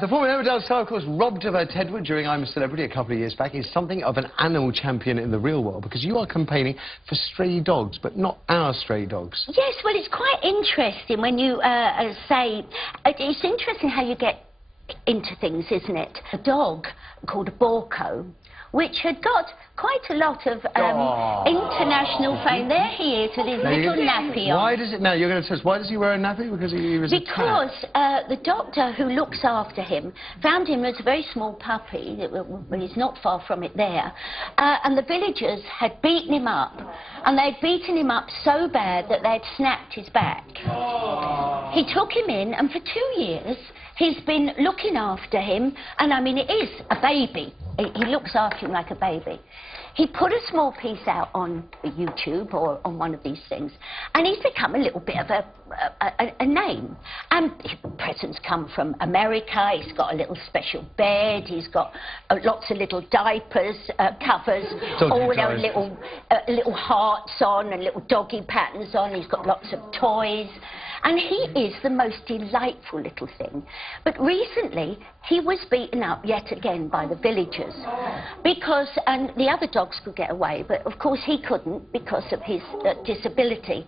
The former Emmerdale star, of course, robbed of her Tedward during I'm a Celebrity a couple of years back, is something of an animal champion in the real world, because you are campaigning for stray dogs, but not our stray dogs. Yes, well, it's quite interesting when you say... It's interesting how you get into things, isn't it? A dog called Boco, which had got quite a lot of international fame. There he is with his little nappy on. Why does it... Now, you're going to tell us, why does he wear a nappy? Because he was Because the doctor who looks after him found him as a very small puppy, well, he's not far from it there, and the villagers had beaten him up, and they'd beaten him up so bad that they'd snapped his back. He took him in, and for 2 years, he's been looking after him, and I mean, it is a baby. He looks after him like a baby. He put a small piece out on YouTube or on one of these things, and he's become a little bit of a name. And presents come from America. He's got a little special bed. He's got lots of little diapers, covers, all with little hearts on and little doggy patterns on. He's got lots of toys. And he is the most delightful little thing. But recently, he was beaten up yet again by the villagers. Because, and the other dogs could get away, but of course he couldn't because of his disability.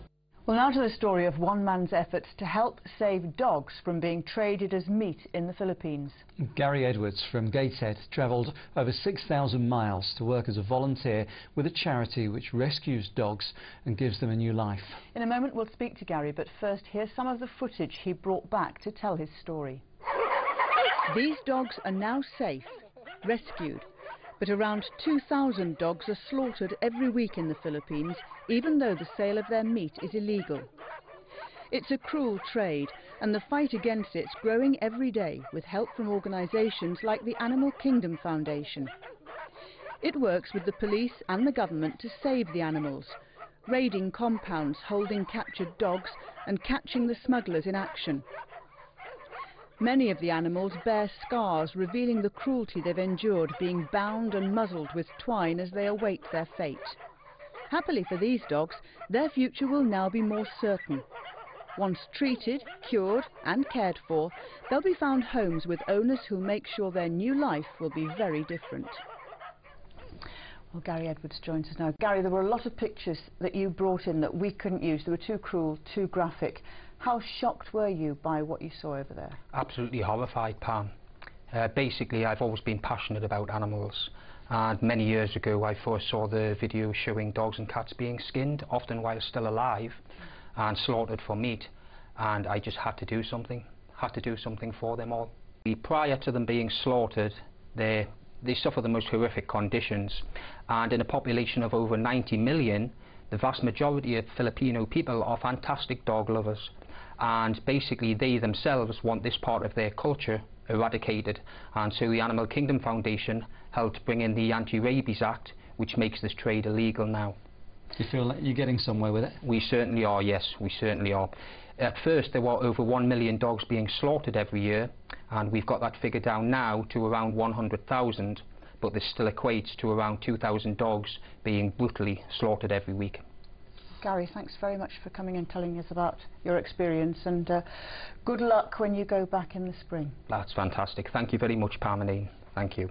Well, now to the story of one man's efforts to help save dogs from being traded as meat in the Philippines. Gary Edwards from Gateshead travelled over 6,000 miles to work as a volunteer with a charity which rescues dogs and gives them a new life. In a moment we'll speak to Gary, but first here's some of the footage he brought back to tell his story. These dogs are now safe, rescued. But around 2,000 dogs are slaughtered every week in the Philippines, even though the sale of their meat is illegal. It's a cruel trade, and the fight against it's growing every day with help from organisations like the Animal Kingdom Foundation. It works with the police and the government to save the animals, raiding compounds holding captured dogs and catching the smugglers in action. Many of the animals bear scars revealing the cruelty they've endured, being bound and muzzled with twine as they await their fate. Happily for these dogs, their future will now be more certain. Once treated, cured and cared for, they'll be found homes with owners who make sure their new life will be very different. Well, Gary Edwards joins us now. Gary, there were a lot of pictures that you brought in that we couldn't use. They were too cruel, too graphic. How shocked were you by what you saw over there? Absolutely horrified, Pam. Basically, I've always been passionate about animals, and many years ago I first saw the video showing dogs and cats being skinned, often while still alive, and slaughtered for meat, and I just had to do something for them all. Prior to them being slaughtered, they suffer the most horrific conditions, and in a population of over 90 million, the vast majority of Filipino people are fantastic dog lovers, and basically they themselves want this part of their culture eradicated, and so the Animal Kingdom Foundation helped bring in the Anti-Rabies Act, which makes this trade illegal now. Do you feel like you're getting somewhere with it? We certainly are, yes, we certainly are. At first there were over 1 million dogs being slaughtered every year, and we've got that figure down now to around 100,000, but this still equates to around 2,000 dogs being brutally slaughtered every week. Gary, thanks very much for coming and telling us about your experience, and good luck when you go back in the spring. That's fantastic. Thank you very much, Pam and Ian. Thank you.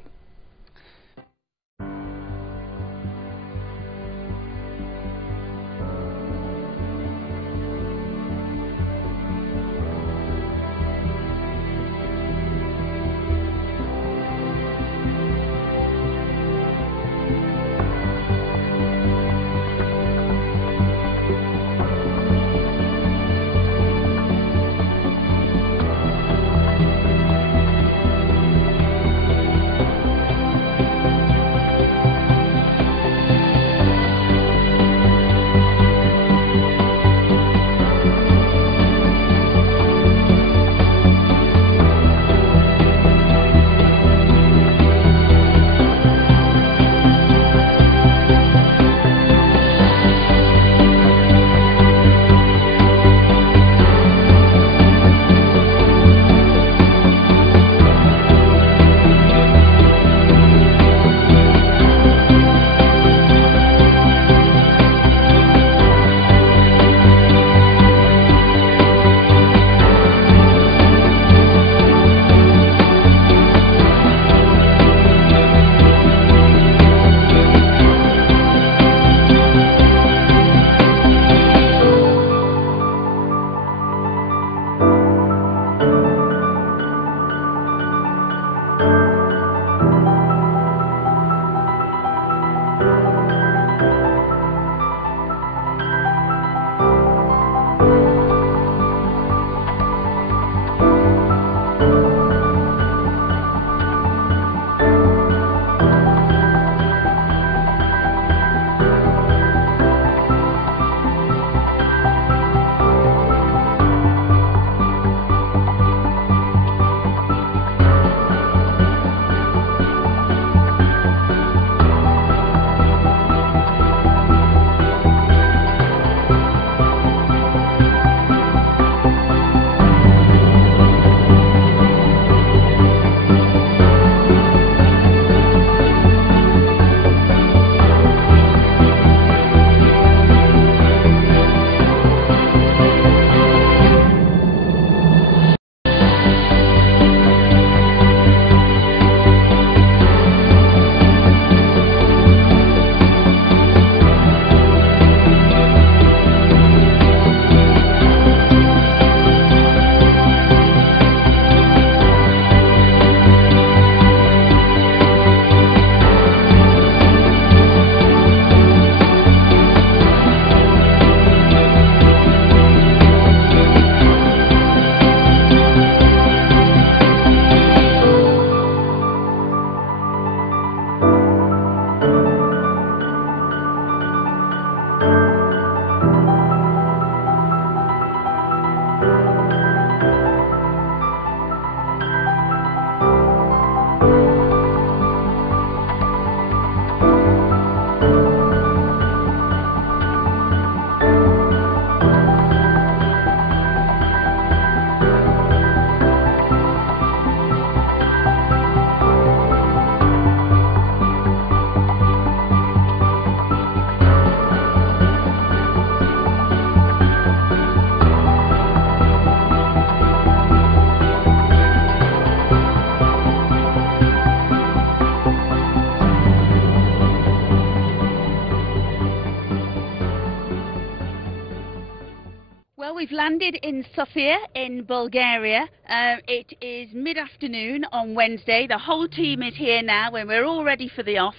Well, we've landed in Sofia in Bulgaria. It is mid-afternoon on Wednesday. The whole team is here now and we're all ready for the off.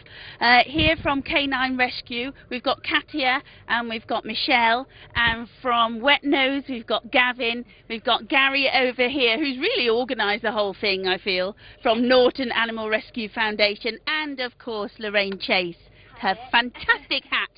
Here from Canine Rescue we've got Katia and we've got Michelle, and from Wetnose we've got Gavin, we've got Gary over here who's really organised the whole thing, I feel, from Norton Animal Rescue Foundation, and of course Lorraine Chase, her fantastic hat.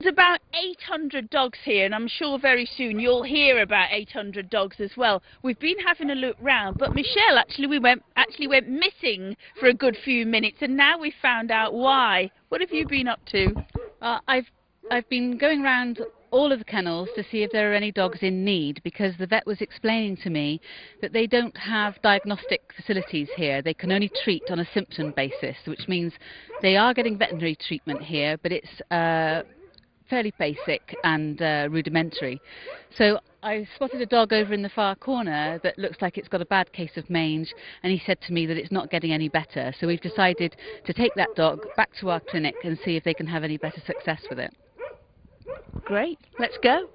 There's about 800 dogs here, and I'm sure very soon you'll hear about 800 dogs as well. We've been having a look round, but Michelle, actually went missing for a good few minutes, and now we've found out why. What have you been up to? I've been going round all of the kennels to see if there are any dogs in need, because the vet was explaining to me that they don't have diagnostic facilities here. They can only treat on a symptom basis, which means they are getting veterinary treatment here, but it's fairly basic and rudimentary. So I spotted a dog over in the far corner that looks like it's got a bad case of mange, and he said to me that it's not getting any better. So we've decided to take that dog back to our clinic and see if they can have any better success with it. Great, let's go.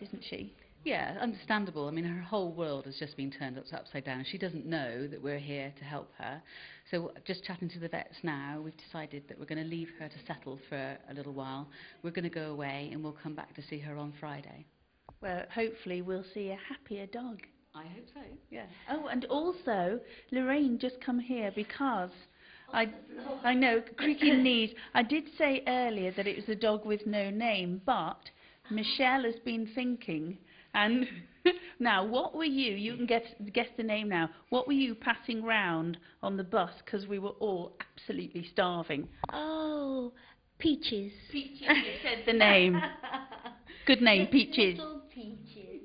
Isn't she? Yeah, understandable. I mean, her whole world has just been turned upside down. She doesn't know that we're here to help her. So just chatting to the vets now, we've decided that we're going to leave her to settle for a little while. We're going to go away and we'll come back to see her on Friday. Well, hopefully we'll see a happier dog. I hope so. Yeah. Oh, and also, Lorraine just come here because I know, creaking knees. I did say earlier that it was a dog with no name, but Michelle has been thinking, and now what were you? You can guess the name now. What were you passing round on the bus because we were all absolutely starving? Oh, Peaches. Peaches. You said the name. Good name, Peaches. Little Peaches.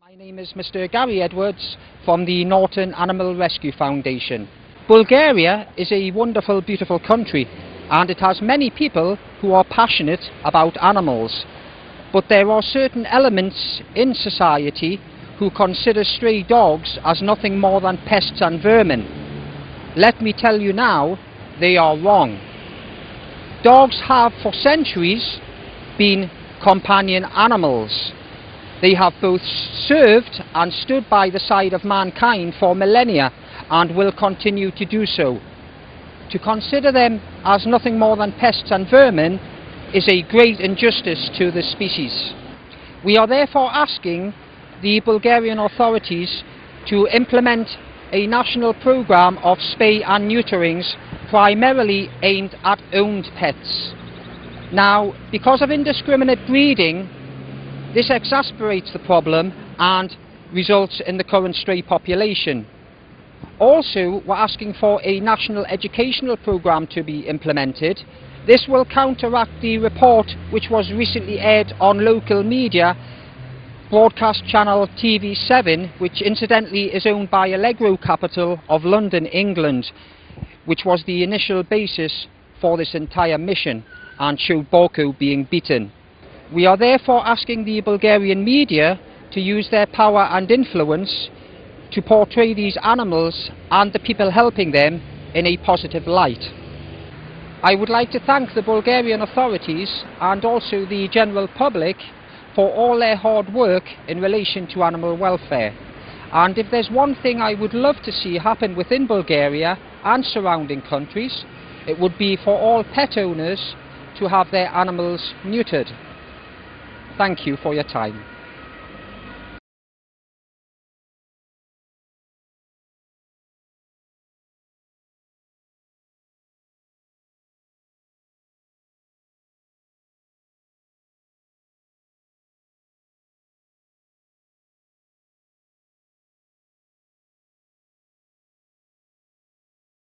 My name is Mr. Gary Edwards from the Norton Animal Rescue Foundation. Bulgaria is a wonderful, beautiful country, and it has many people who are passionate about animals. But there are certain elements in society who consider stray dogs as nothing more than pests and vermin. Let me tell you now, they are wrong. Dogs have for centuries been companion animals. They have both served and stood by the side of mankind for millennia and will continue to do so. To consider them as nothing more than pests and vermin is a great injustice to the species. We are therefore asking the Bulgarian authorities to implement a national programme of spay and neuterings primarily aimed at owned pets. Now, because of indiscriminate breeding, this exacerbates the problem and results in the current stray population. Also, we're asking for a national educational programme to be implemented This will counteract the report which was recently aired on local media, broadcast channel TV7, which incidentally is owned by Allegro Capital of London, England, which was the initial basis for this entire mission and showed Boco being beaten. We are therefore asking the Bulgarian media to use their power and influence to portray these animals and the people helping them in a positive light. I would like to thank the Bulgarian authorities and also the general public for all their hard work in relation to animal welfare. And if there's one thing I would love to see happen within Bulgaria and surrounding countries, it would be for all pet owners to have their animals neutered. Thank you for your time.